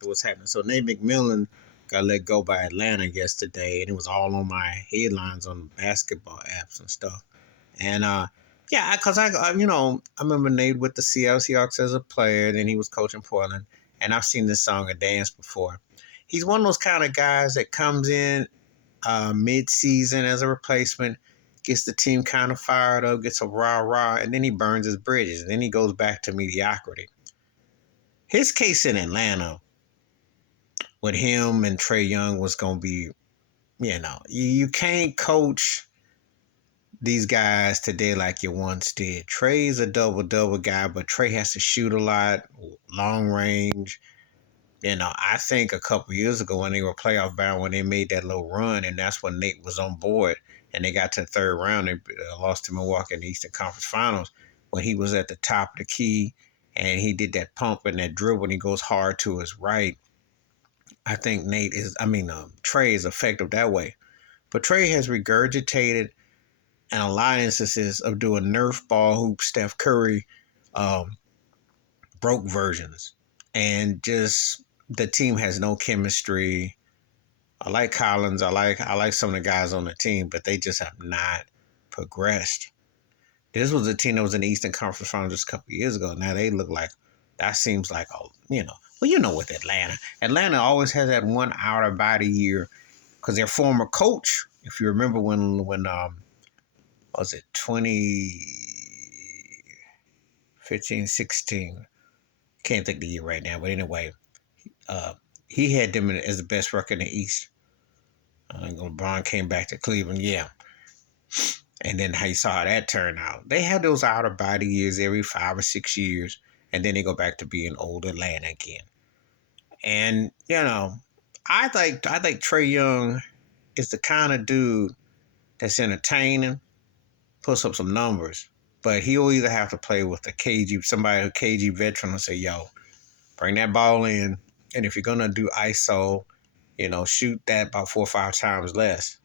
about what's happening. So Nate McMillan got let go by Atlanta yesterday, and it was all on my headlines on basketball apps and stuff. And yeah, because I remember Nate with the Seattle Seahawks as a player, then he was coaching Portland, and I've seen this song and dance before. He's one of those kind of guys that comes in mid-season as a replacement, gets the team kind of fired up, gets a rah-rah, and then he burns his bridges, and then he goes back to mediocrity. His case in Atlanta with him and Trae Young was going to be, you can't coach these guys today like you once did. Trae's a double-double guy, but Trae has to shoot a lot, long range. I think a couple years ago when they were playoff bound, when they made that little run, and that's when Nate was on board, and they got to the third round, they lost to Milwaukee in the Eastern Conference Finals, when he was at the top of the key, and he did that pump and that dribble, and he goes hard to his right. I think Trae is effective that way. But Trae has regurgitated in a lot of instances of doing Nerf ball hoop Steph Curry broke versions. And just the team has no chemistry. I like Collins. I like some of the guys on the team, but they just have not progressed. This was a team that was in the Eastern Conference Finals just a couple of years ago. Now they look like, that seems like, with Atlanta. Atlanta always has that one out of body year because their former coach, if you remember when was it 2015, 16? Can't think of the year right now, but anyway, he had them as the best record in the East. LeBron came back to Cleveland, yeah. And then how you saw how that turned out. They have those out of body years every 5 or 6 years, and then they go back to being old Atlanta again. And I think Trae Young is the kind of dude that's entertaining, puts up some numbers, but he'll either have to play with a KG veteran, and say, yo, bring that ball in, and if you're gonna do ISO, shoot that about 4 or 5 times less,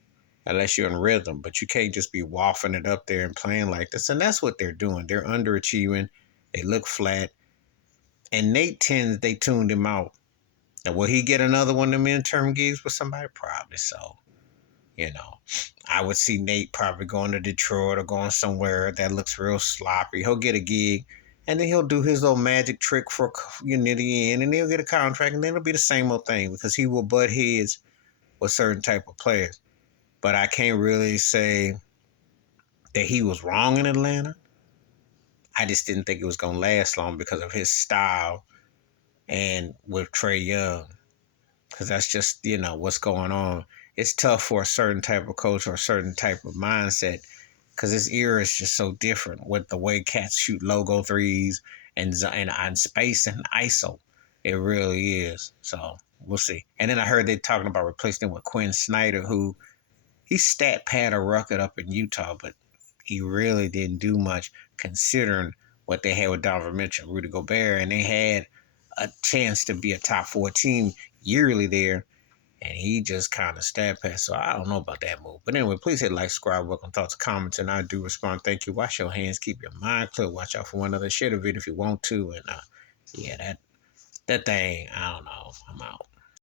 unless you're in rhythm. But you can't just be waffling it up there and playing like this. And that's what they're doing. They're underachieving. They look flat. And they tuned him out. Now, will he get another one of them midterm gigs with somebody? Probably so. I would see Nate probably going to Detroit or going somewhere that looks real sloppy. He'll get a gig, and then he'll do his little magic trick for near the end, and he'll get a contract, and then it'll be the same old thing because he will butt heads with certain type of players. But I can't really say that he was wrong in Atlanta. I just didn't think it was going to last long because of his style and with Trae Young. Because that's just, what's going on. It's tough for a certain type of coach or a certain type of mindset because this era is just so different with the way cats shoot logo threes and space and ISO. It really is. So we'll see. And then I heard they talking about replacing him with Quinn Snyder, who he stat pad a record up in Utah, but he really didn't do much considering what they had with Donovan Mitchell, Rudy Gobert, and they had a chance to be a top 4 team yearly there, and he just kind of stat pad. So I don't know about that move. But anyway, please hit like, subscribe, welcome thoughts, comments, and I do respond. Thank you. Wash your hands, keep your mind clear. Watch out for one another. Share the video if you want to, and that thing, I don't know. I'm out.